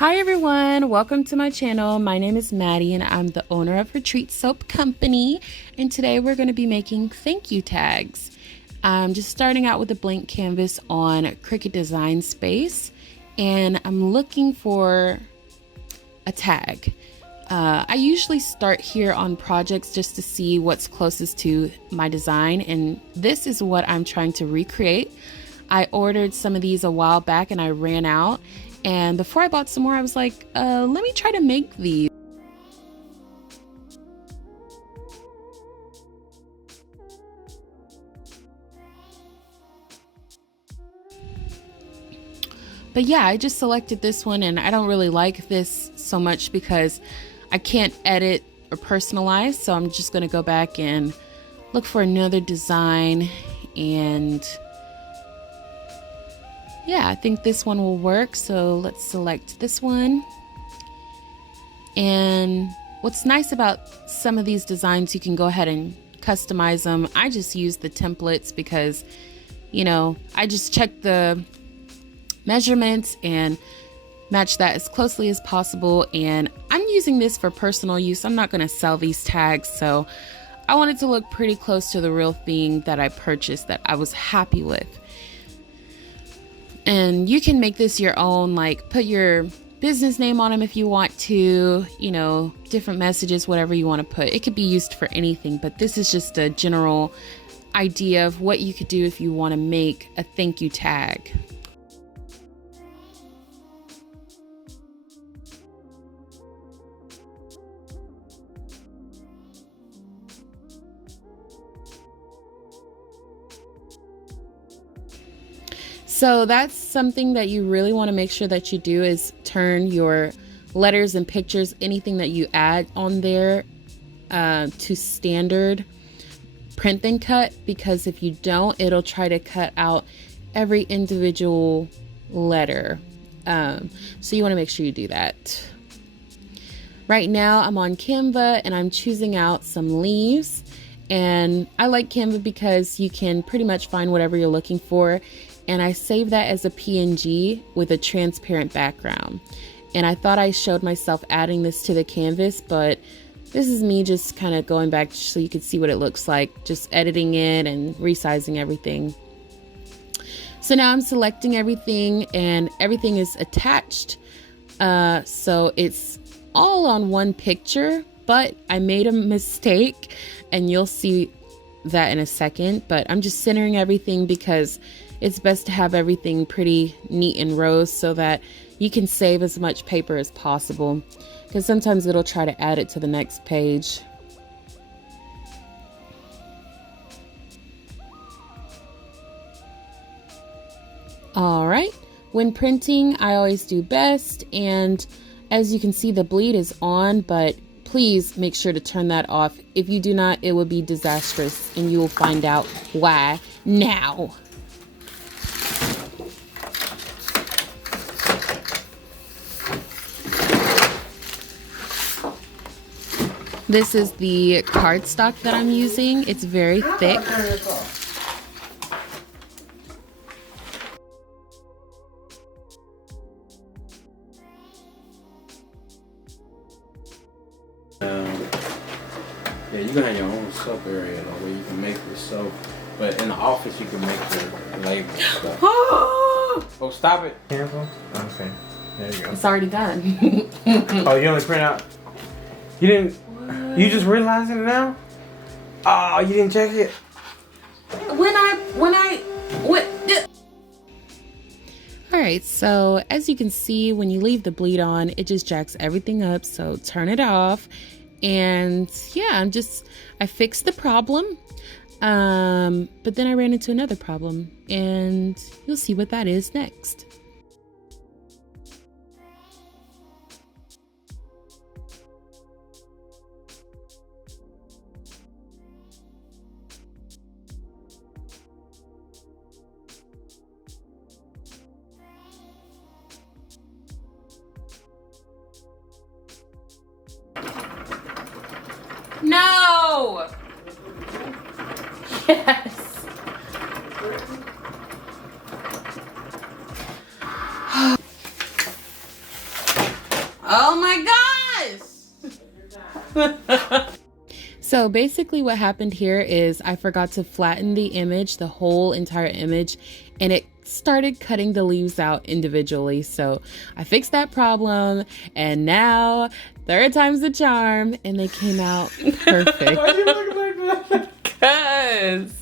Hi everyone, welcome to my channel. My name is Maddie and I'm the owner of Retreat Soap Company, and today we're going to be making thank you tags. I'm just starting out with a blank canvas on Cricut Design Space, and I'm looking for a tag. I usually start here on projects just to see what's closest to my design, and this is what I'm trying to recreate. I ordered some of these a while back and I ran out, and before I bought some more I was like, let me try to make these. But yeah, I just selected this one, and I don't really like this so much because I can't edit or personalize, so I'm just going to go back and look for another design. And yeah, I think this one will work, so let's select this one. And what's nice about some of these designs, you can go ahead and customize them. I just use the templates because, you know, I just check the measurements and match that as closely as possible, and I'm using this for personal use. I'm not going to sell these tags, so I want it to look pretty close to the real thing that I purchased that I was happy with. And you can make this your own, like put your business name on them if you want to, you know, different messages, whatever you want to put. It could be used for anything, but this is just a general idea of what you could do if you want to make a thank you tag. So that's something that you really want to make sure that you do, is turn your letters and pictures, anything that you add on there, to standard print and cut, because if you don't, it'll try to cut out every individual letter. So you want to make sure you do that. Right now I'm on Canva and I'm choosing out some leaves, and I like Canva because you can pretty much find whatever you're looking for. And I saved that as a PNG with a transparent background. And I thought I showed myself adding this to the canvas, but this is me just kind of going back so you can see what it looks like, just editing it and resizing everything. So now I'm selecting everything and everything is attached. So it's all on one picture, but I made a mistake and you'll see that in a second. But I'm just centering everything because it's best to have everything pretty neat in rows so that you can save as much paper as possible, because sometimes it'll try to add it to the next page. All right, when printing, I always do best, and as you can see, the bleed is on, but please make sure to turn that off. If you do not, it will be disastrous, and you will find out why now. This is the cardstock that I'm using. It's very thick. Yeah, you can have your own soap area though, where you can make your soap. But in the office, you can make your label stuff. Oh, stop it. Cancel? Okay. There you go. It's already done. Oh, you only print out? You didn't? What? You just realizing it now? Oh, you didn't check it? Alright, so as you can see, when you leave the bleed on, it just jacks everything up, so turn it off. And yeah, I fixed the problem, but then I ran into another problem, and you'll see what that is next. No! Yes! Oh my gosh! So basically what happened here is I forgot to flatten the image, the whole entire image, and it started cutting the leaves out individually. So I fixed that problem, and now third time's the charm, and they came out perfect. Why you looking like that? Cause